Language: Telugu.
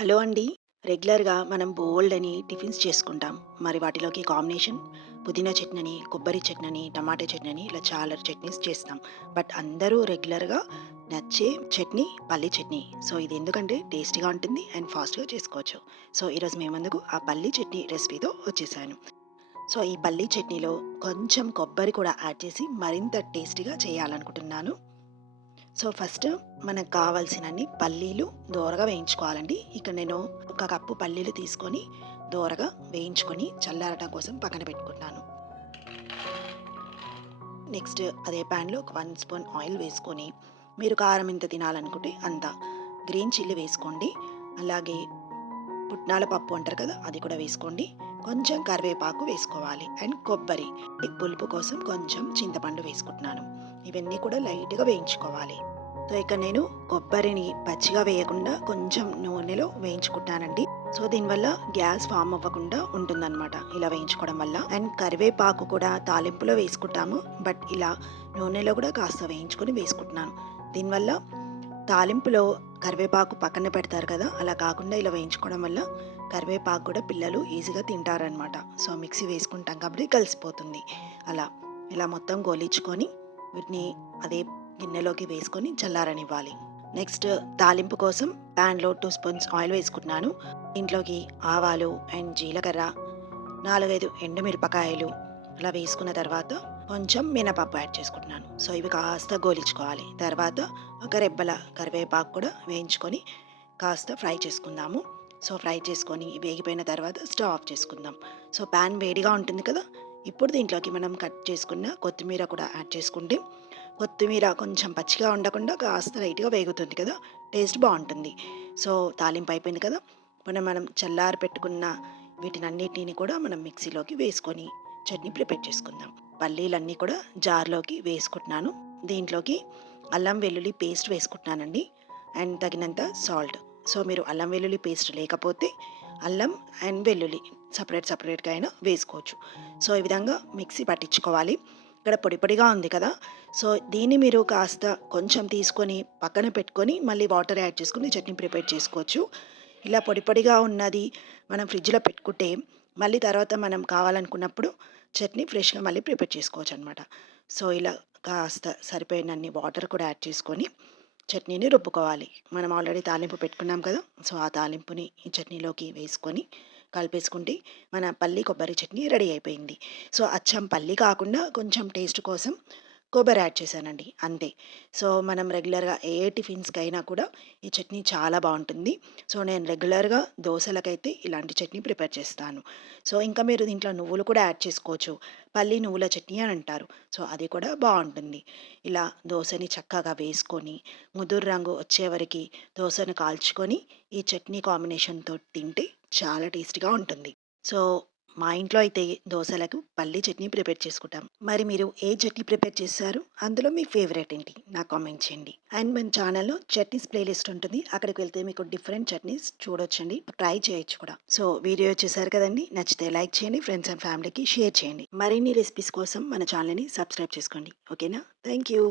హలో అండి. రెగ్యులర్‌గా మనం బోలెడన్ని టిఫిన్స్ చేసుకుంటాం. మరి వాటిలోకి కాంబినేషన్ పుదీనా చట్నీని, కొబ్బరి చట్నీని, టమాటా చట్నీని ఇలా చాలా చట్నీస్ చేస్తాం. బట్ అందరూ రెగ్యులర్‌గా నచ్చే చట్నీ పల్లీ చట్నీ. సో, ఇది ఎందుకంటే టేస్టీగా ఉంటుంది అండ్ ఫాస్ట్‌గా చేసుకోవచ్చు. సో, ఈరోజు మీ ముందుకు ఆ పల్లీ చట్నీ రెసిపీతో వచ్చేసాను. సో, ఈ పల్లీ చట్నీలో కొంచెం కొబ్బరి కూడా యాడ్ చేసి మరింత టేస్టీగా చేయాలనుకుంటున్నాను. సో, ఫస్ట్ మనకు కావాల్సినన్ని పల్లీలు దోరగా వేయించుకోవాలండి. ఇక్కడ నేను ఒక కప్పు పల్లీలు తీసుకొని దోరగా వేయించుకొని చల్లారడం కోసం పక్కన పెట్టుకున్నాను. నెక్స్ట్ అదే ప్యాన్‌లో ఒక 1 స్పూన్ ఆయిల్ వేసుకొని, మీరు కారం ఎంత తినాలనుకుంటే అంత. గ్రీన్ చిల్లీ వేసుకోండి. అలాగే పుట్నాల పప్పు అంటారు కదా! అది కూడా వేసుకోండి. కొంచెం కరివేపాకు వేసుకోవాలి. అండ్ కొబ్బరి. ఈ పులుపు కోసం కొంచెం చింతపండు వేసుకుంటున్నాను. ఇవన్నీ కూడా లైట్‌గా వేయించుకోవాలి. సో, ఇక్కడ నేను కొబ్బరిని పచ్చిగా వేయకుండా కొంచెం నూనెలో వేయించుకుంటానండి. సో, దీనివల్ల గ్యాస్ ఫార్మ్ అవ్వకుండా ఉంటుందనమాట ఇలా వేయించుకోవడం వల్ల. అండ్ కరివేపాకు కూడా తాలింపులో వేసుకుంటాము. బట్ ఇలా నూనెలో కూడా కాస్త వేయించుకొని వేసుకుంటున్నాను. దీనివల్ల తాలింపులో కరివేపాకు పక్కన పెడతారు కదా! అలా కాకుండా ఇలా వేయించుకోవడం వల్ల కరివేపాకు కూడా పిల్లలు ఈజీగా తింటారనమాట. సో, మిక్సీ వేసుకుంటాం కాబట్టి కలిసిపోతుంది. అలా ఇలా మొత్తం గోలించుకొని వీటిని అదే గిన్నెలోకి వేసుకొని చల్లారనివ్వాలి. నెక్స్ట్ తాలింపు కోసం ప్యాన్‌లో 2 స్పూన్స్ ఆయిల్ వేసుకుంటున్నాను. దీంట్లోకి ఆవాలు అండ్ జీలకర్ర, 4, 5 ఎండుమిరపకాయలు అలా వేసుకున్న తర్వాత కొంచెం మినపప్పు యాడ్ చేసుకుంటున్నాను. సో, ఇవి కాస్త గోలించుకోవాలి. తర్వాత ఒక రెబ్బల కరివేపాకు కూడా వేయించుకొని కాస్త ఫ్రై చేసుకుందాము. సో, ఫ్రై చేసుకొని వేగిపోయిన తర్వాత స్టవ్ ఆఫ్ చేసుకుందాం. సో, ప్యాన్ వేడిగా ఉంటుంది కదా! ఇప్పుడు దీంట్లోకి మనం కట్ చేసుకున్న కొత్తిమీర కూడా యాడ్ చేసుకుంటే, కొత్తిమీర కొంచెం పచ్చిగా ఉండకుండా కాస్త లైట్‌గా వేగుతుంది కదా! టేస్ట్ బావుంటుంది. సో, తాలింపు అయిపోయింది కదా! ఇప్పుడు మనం చల్లారి పెట్టుకున్న వీటినన్నిటిని కూడా మనం మిక్సీలోకి వేసుకొని చట్నీ ప్రిపేర్ చేసుకుందాం. పల్లీలన్నీ కూడా జార్‌లోకి వేసుకుంటున్నాను. దీంట్లోకి అల్లం వెల్లుల్లి పేస్ట్ వేసుకుంటున్నానండి. అండ్ తగినంత సాల్ట్. సో, మీరు అల్లం వెల్లుల్లి పేస్ట్ లేకపోతే అల్లం అండ్ వెల్లుల్లి సెపరేట్‌గా అయినా వేసుకోవచ్చు. సో, ఈ విధంగా మిక్సీ పట్టించుకోవాలి. ఇక్కడ పొడి పొడిగా ఉంది కదా! సో, దీన్ని మీరు కాస్త కొంచెం తీసుకొని పక్కన పెట్టుకొని మళ్ళీ వాటర్ యాడ్ చేసుకొని చట్నీ ప్రిపేర్ చేసుకోవచ్చు. ఇలా పొడి పొడిగా ఉన్నది మనం ఫ్రిడ్జ్‌లో పెట్టుకుంటే మళ్ళీ తర్వాత మనం కావాలనుకున్నప్పుడు చట్నీ ఫ్రెష్‌గా మళ్ళీ ప్రిపేర్ చేసుకోవచ్చనమాట. సో, ఇలా కాస్త సరిపోయినన్ని వాటర్ కూడా యాడ్ చేసుకొని చట్నీని రుబ్బుకోవాలి. మనం ఆల్రెడీ తాలింపు పెట్టుకున్నాం కదా! సో, ఆ తాలింపుని ఈ చట్నీలోకి వేసుకొని కలిపేసుకుంటే మన పల్లి కొబ్బరి చట్నీ రెడీ అయిపోయింది. సో, అచ్చం పల్లి కాకుండా కొంచెం టేస్ట్ కోసం కొబ్బరి యాడ్ చేశానండి అంతే. సో, మనం రెగ్యులర్‌గా ఏ టిఫిన్స్‌కైనా కూడా ఈ చట్నీ చాలా బావుంటుంది. సో, నేను రెగ్యులర్‌గా దోసలకైతే ఇలాంటి చట్నీ ప్రిపేర్ చేస్తాను. సో, ఇంకా మీరు దీంట్లో నువ్వులు కూడా యాడ్ చేసుకోవచ్చు. పల్లి నువ్వుల చట్నీ అని అంటారు. సో, అది కూడా బావుంటుంది. ఇలా దోసని చక్కగా వేసుకొని, ముదురు రంగు వచ్చే వరకి దోసను కాల్చుకొని, ఈ చట్నీ కాంబినేషన్‌తో తింటే చాలా టేస్టీగా ఉంటుంది. సో, మా ఇంట్లో అయితే దోసలకు పల్లీ చట్నీ ప్రిపేర్ చేసుకుంటాం. మరి మీరు ఏ చట్నీ ప్రిపేర్ చేశారు? అందులో మీ ఫేవరెట్ ఏంటి? నాకు కామెంట్ చేయండి. అండ్ మన ఛానల్‌లో చట్నీస్ ప్లేలిస్ట్ ఉంటుంది. అక్కడికి వెళ్తే మీకు డిఫరెంట్ చట్నీస్ చూడొచ్చండి. ట్రై చేయొచ్చు కూడా. సో, వీడియో చూసారు కదండీ! నచ్చితే లైక్ చేయండి. ఫ్రెండ్స్ అండ్ ఫ్యామిలీకి షేర్ చేయండి. మరిన్ని రెసిపీస్ కోసం మన ఛానల్‌ని సబ్స్క్రైబ్ చేసుకోండి. ఓకేనా? Thank you.